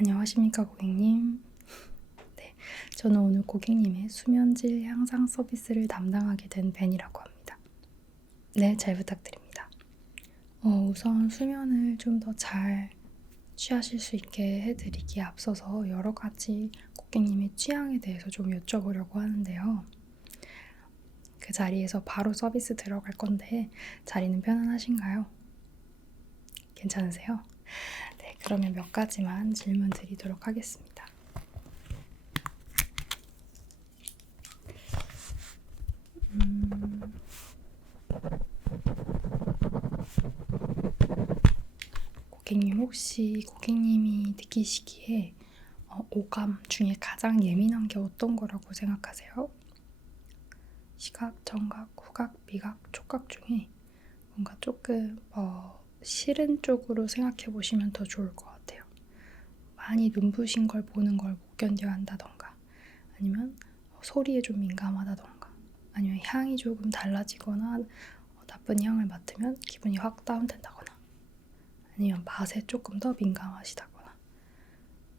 안녕하십니까 고객님. 네, 저는 오늘 고객님의 수면질 향상 서비스를 담당하게 된 벤이라고 합니다. 네, 잘 부탁드립니다. 어, 우선 수면을 좀더잘 취하실 수 있게 해드리기에 앞서서 여러 가지 고객님의 취향에 대해서 좀 여쭤보려고 하는데요. 그 자리에서 바로 서비스 들어갈 건데 자리는 편안하신가요? 괜찮으세요? 네, 그러면 몇 가지만 질문 드리도록 하겠습니다. 음, 고객님 혹시 고객님이 느끼시기에 어, 오감 중에 가장 예민한 게 어떤 거라고 생각하세요? 시각, 청각, 후각, 미각, 촉각 중에 뭔가 조금 어, 싫은 쪽으로 생각해 보시면 더 좋을 것 같아요. 많이 눈부신 걸 보는 걸 못 견뎌야 한다던가 아니면 소리에 좀 민감하다던가 아니면 향이 조금 달라지거나 어, 나쁜 향을 맡으면 기분이 확 다운된다거나 아니면 맛에 조금 더 민감하시다거나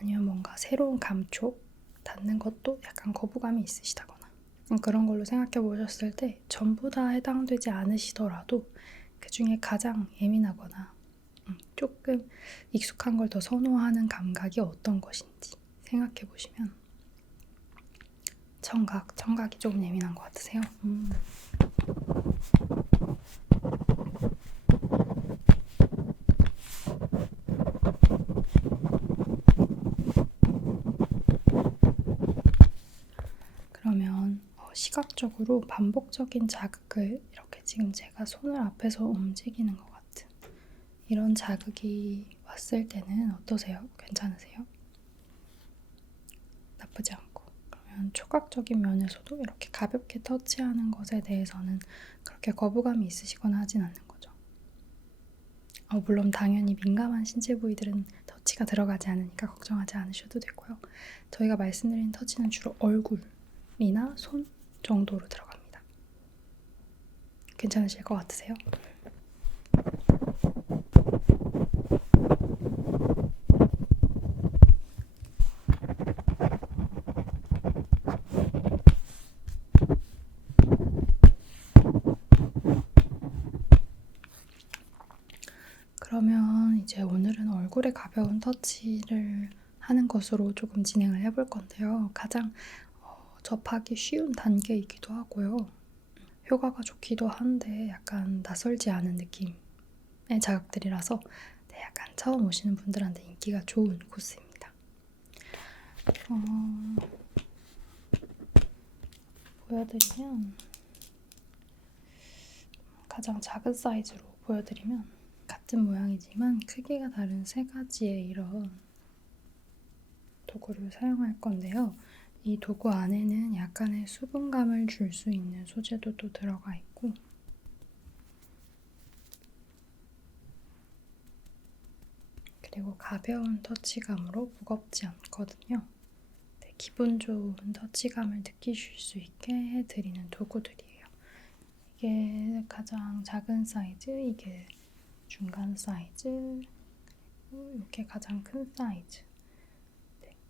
아니면 뭔가 새로운 감촉 닿는 것도 약간 거부감이 있으시다거나 음, 그런 걸로 생각해 보셨을 때 전부 다 해당되지 않으시더라도 그 중에 가장 예민하거나 음, 조금 익숙한 걸 더 선호하는 감각이 어떤 것인지 생각해 보시면 청각, 청각이 조금 예민한 것 같으세요? 음. 그러면 어, 시각적으로 반복적인 자극을 이렇게 지금 제가 손을 앞에서 움직이는 것 같은 이런 자극이 왔을 때는 어떠세요? 괜찮으세요? 나쁘지 않고 그러면 촉각적인 면에서도 이렇게 가볍게 터치하는 것에 대해서는 그렇게 거부감이 있으시거나 하진 않는 거죠. 어, 물론 당연히 민감한 신체 부위들은 터치가 들어가지 않으니까 걱정하지 않으셔도 되고요. 저희가 말씀드린 터치는 주로 얼굴이나 손 정도로 들어갑니다. 괜찮으실 것 같으세요? 그러면 이제 오늘은 얼굴에 가벼운 터치를 하는 것으로 조금 진행을 해볼 건데요. 가장 어, 접하기 쉬운 단계이기도 하고요. 효과가 좋기도 한데 약간 낯설지 않은 느낌의 자극들이라서 네, 약간 처음 오시는 분들한테 인기가 좋은 코스입니다. 어, 보여드리면 가장 작은 사이즈로 보여드리면 같은 모양이지만 크기가 다른 세 가지의 이런 도구를 사용할 건데요. 이 도구 안에는 약간의 수분감을 줄 수 있는 소재도 또 들어가 있고 그리고 가벼운 터치감으로 무겁지 않거든요. 네, 기분 좋은 터치감을 느끼실 수 있게 해드리는 도구들이에요. 이게 가장 작은 사이즈, 이게 중간 사이즈, 그리고 이게 가장 큰 사이즈.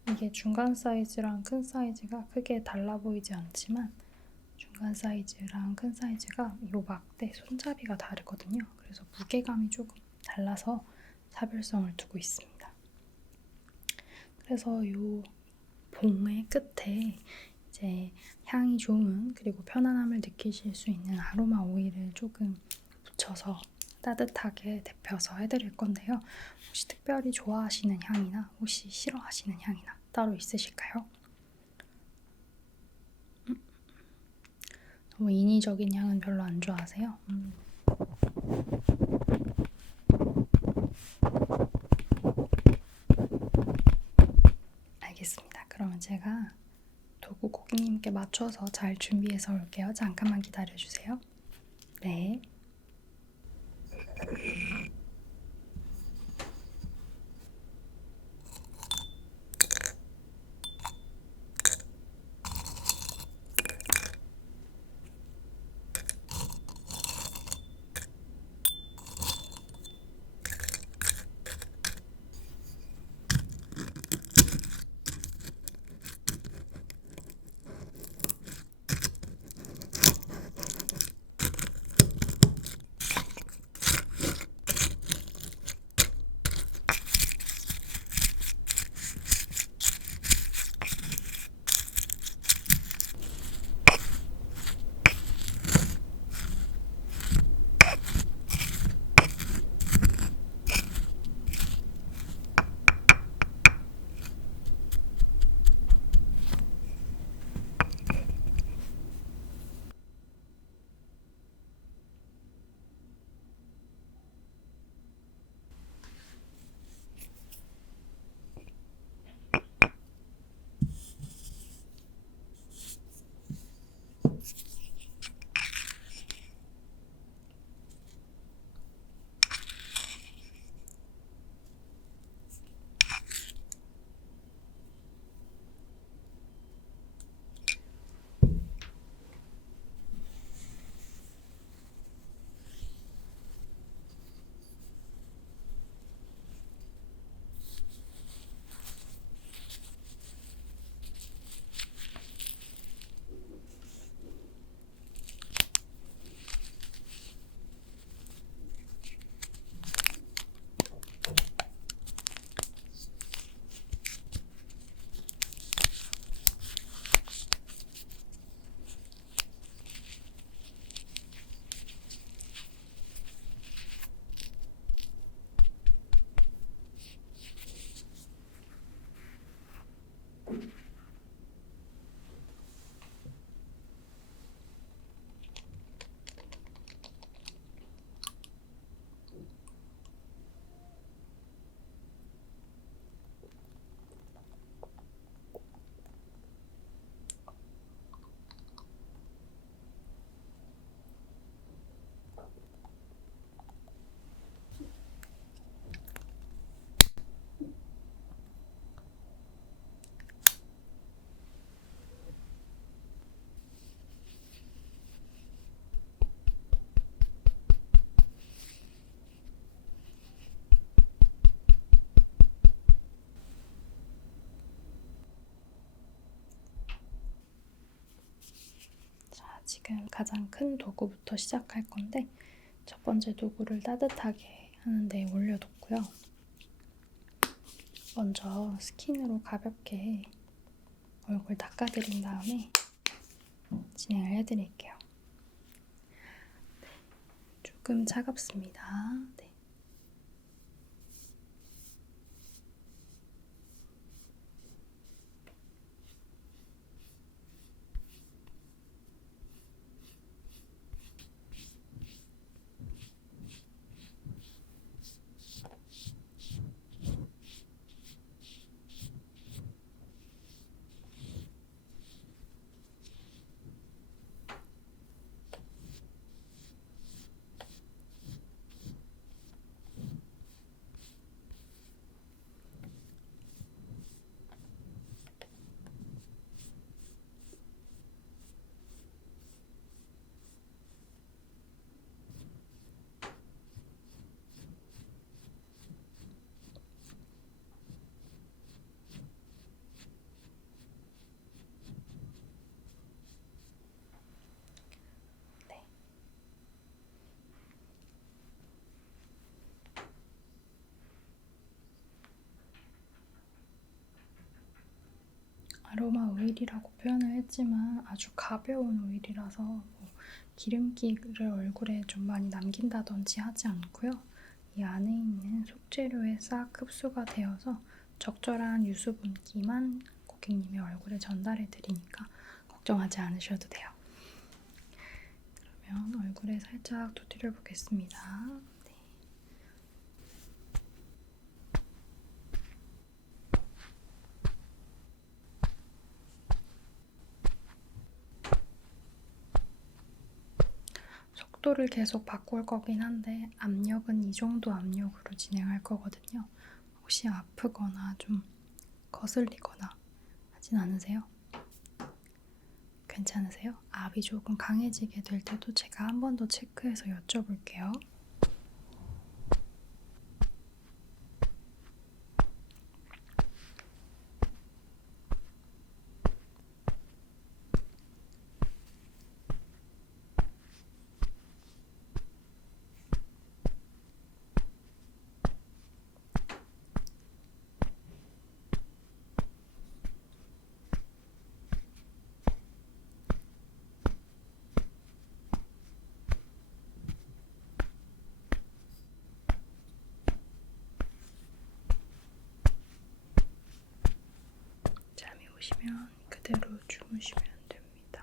네, 이게 중간 사이즈랑 큰 사이즈가 크게 달라 보이지 않지만 중간 사이즈랑 큰 사이즈가 이 막대 손잡이가 다르거든요. 그래서 무게감이 조금 달라서 차별성을 두고 있습니다. 그래서 이 봉의 끝에 이제 향이 좋은 그리고 편안함을 느끼실 수 있는 아로마 오일을 조금 붙여서 따뜻하게 데펴서 해드릴 건데요. 혹시 특별히 좋아하시는 향이나 혹시 싫어하시는 향이나 따로 있으실까요? 음. 너무 인위적인 향은 별로 안 좋아하세요? 음. 알겠습니다. 그러면 제가 도구 고객님께 맞춰서 잘 준비해서 올게요. 잠깐만 기다려주세요. 네. Thank you. 지금 가장 큰 도구부터 시작할 건데 첫 번째 도구를 따뜻하게 하는데 올려뒀고요. 먼저 스킨으로 가볍게 얼굴 닦아드린 다음에 진행을 해드릴게요. 네, 조금 차갑습니다. 네. 아로마 오일이라고 표현을 했지만 아주 가벼운 오일이라서 뭐 기름기를 얼굴에 좀 많이 남긴다든지 하지 않고요. 이 안에 있는 속재료에 싹 흡수가 되어서 적절한 유수분기만 고객님의 얼굴에 전달해 드리니까 걱정하지 않으셔도 돼요. 그러면 얼굴에 살짝 두드려 보겠습니다. 속도를 계속 바꿀 거긴 한데 압력은 이 정도 압력으로 진행할 거거든요. 혹시 아프거나 좀 거슬리거나 하진 않으세요? 괜찮으세요? 압이 조금 강해지게 될 때도 제가 한 번 더 체크해서 여쭤볼게요. 오시면 그대로 주무시면 됩니다.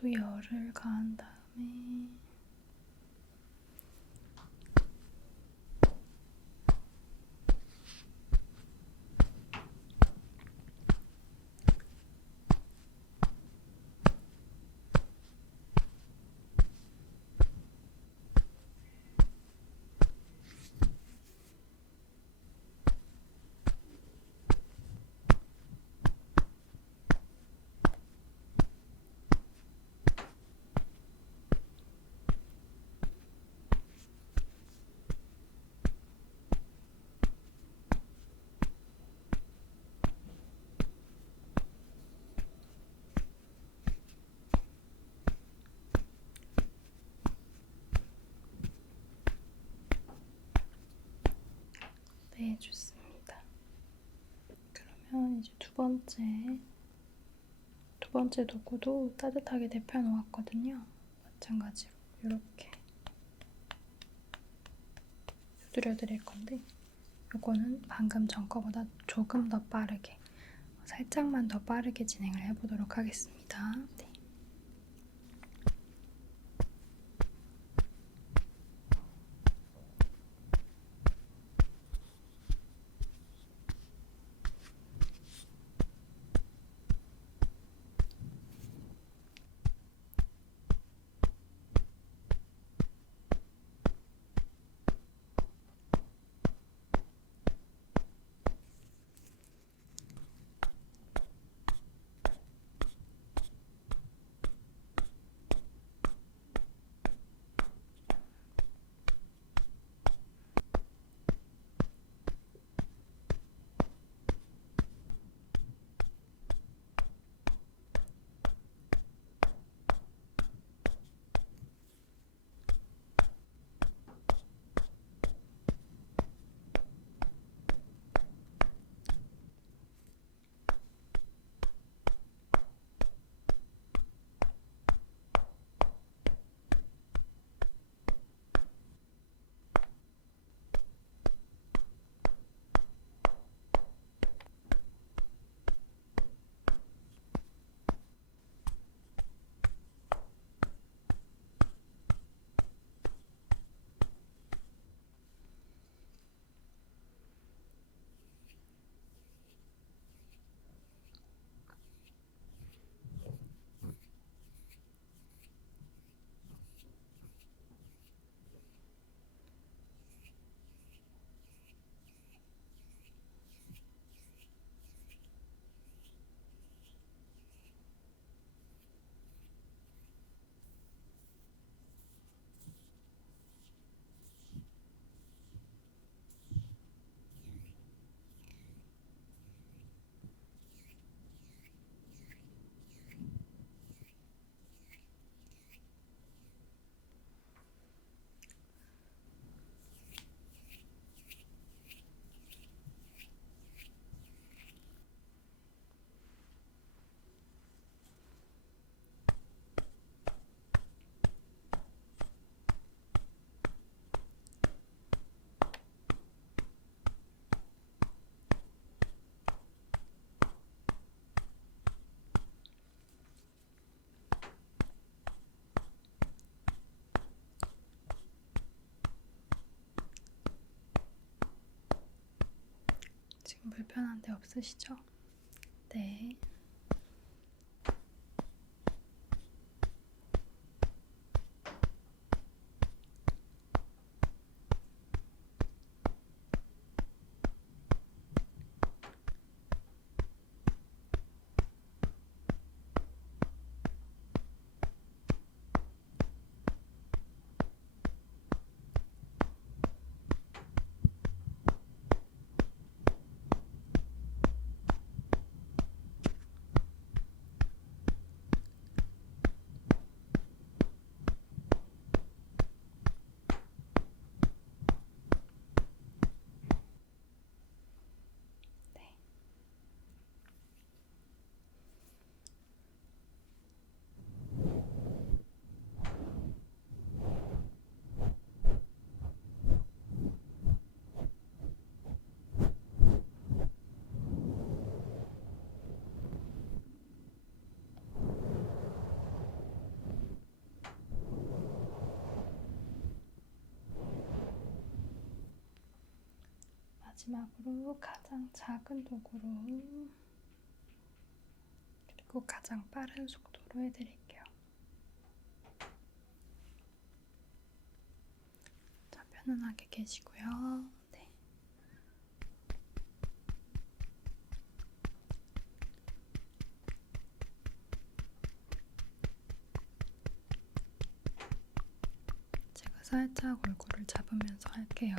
또 열을 가한 다음에 네, 좋습니다. 그러면 이제 두 번째 두 번째 도구도 따뜻하게 데펴 놓았거든요. 마찬가지로 이렇게 두드려 드릴 건데 이거는 방금 전 거보다 조금 더 빠르게 살짝만 더 빠르게 진행을 해보도록 하겠습니다. 네. 불편한 데 없으시죠? 네. 마지막으로 가장 작은 도구로 그리고 가장 빠른 속도로 해드릴게요. 자, 편안하게 계시고요. 네. 제가 살짝 얼굴을 잡으면서 할게요.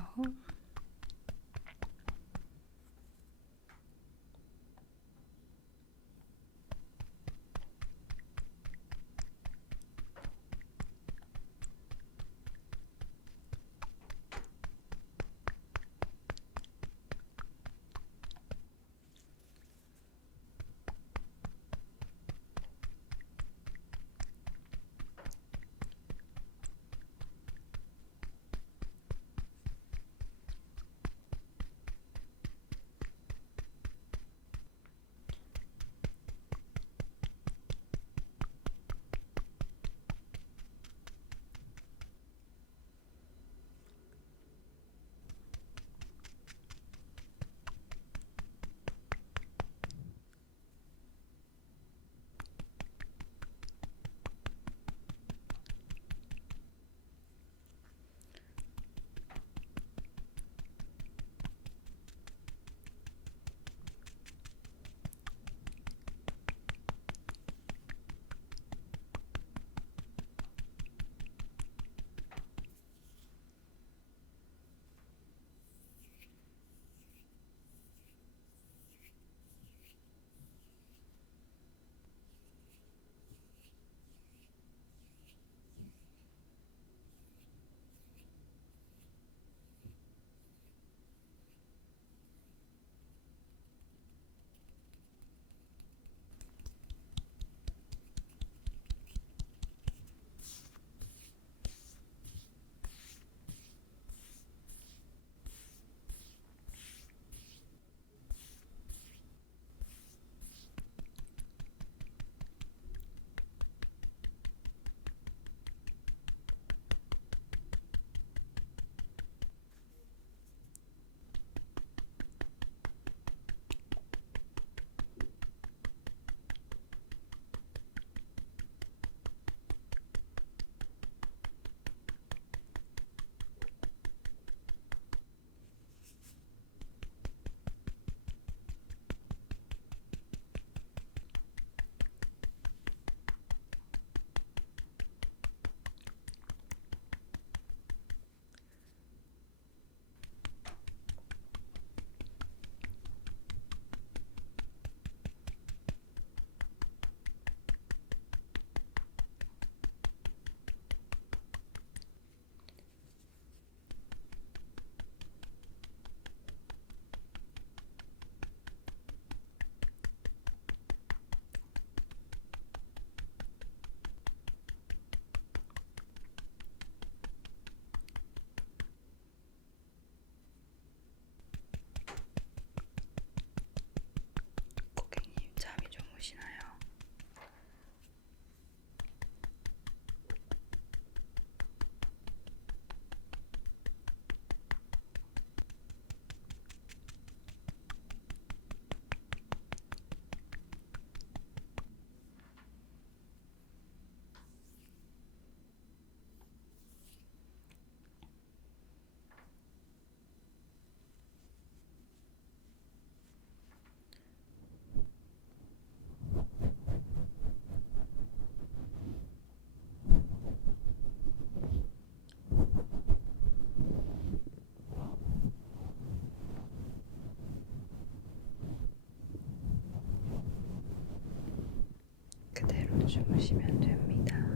주무시면 됩니다.